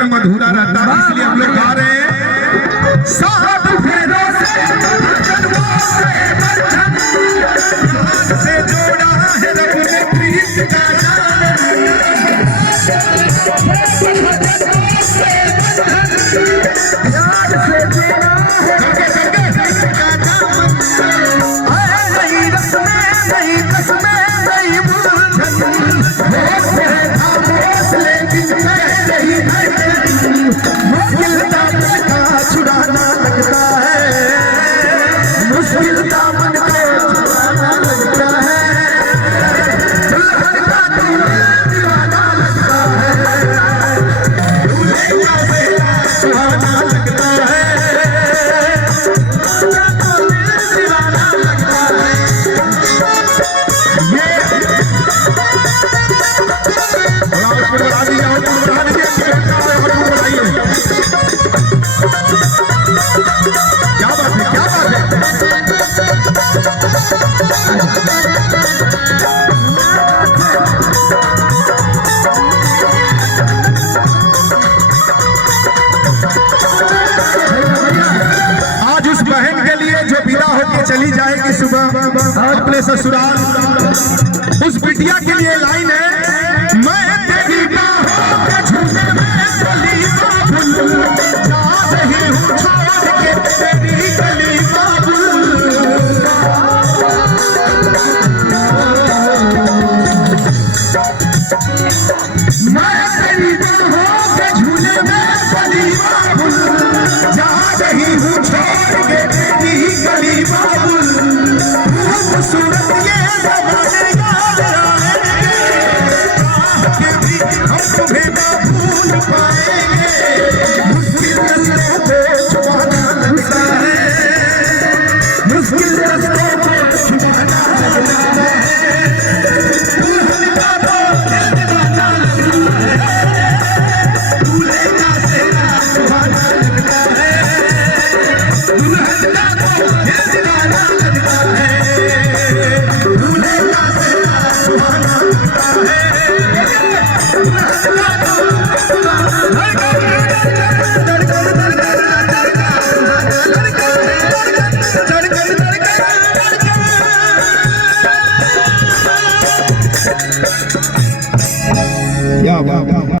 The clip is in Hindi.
कार्यक्रम अधूरा रहता है, इसलिए हम लोग गा रहे हैं। सात फेरों से जोड़ा है रब ने प्रीत का छुड़ाना लगता है, मुश्किल दामन को छुड़ाना लगता है, दुल्हन का दिल दीवाना लगता है, दूल्हे का बेला सुहाना लगता है, दूल्हा का दिल दीवाना लगता है। ये बढ़ा दीजिए और बढ़ा दीजिए, और बढ़ाइए। क्या बात है, क्या बात है। आज उस बहन के लिए जो विदा होके चली जाएगी सुबह अपने ससुराल, उस बिटिया के लिए लाइन है, मैं तेरी बाहों के झूले में चली बाबुल, जा रही हूँ छोड़ के तेरी गली बाबुल। मैं तेरी बाहों के झूले में चली बाबुल, जा रही हूँ छोड़ के तेरी गली बाबुल। खूबसूरत ये जमाने याद आएंगे, के भी हम तुम्हें ना भूल पाएंगे। मुश्किल रस्तों पे छुपाना लगता है, मुश्किल रस्तों पे छुपाना लगता है, दुल्हन का तो दिल दीवाना लगता है, दूल्हे का सेना सुहाना लगता है, दुल्हन का तो दिल दीवाना लगता है, दूल्हे का सेना सुहाना लगता है। क्या बात है।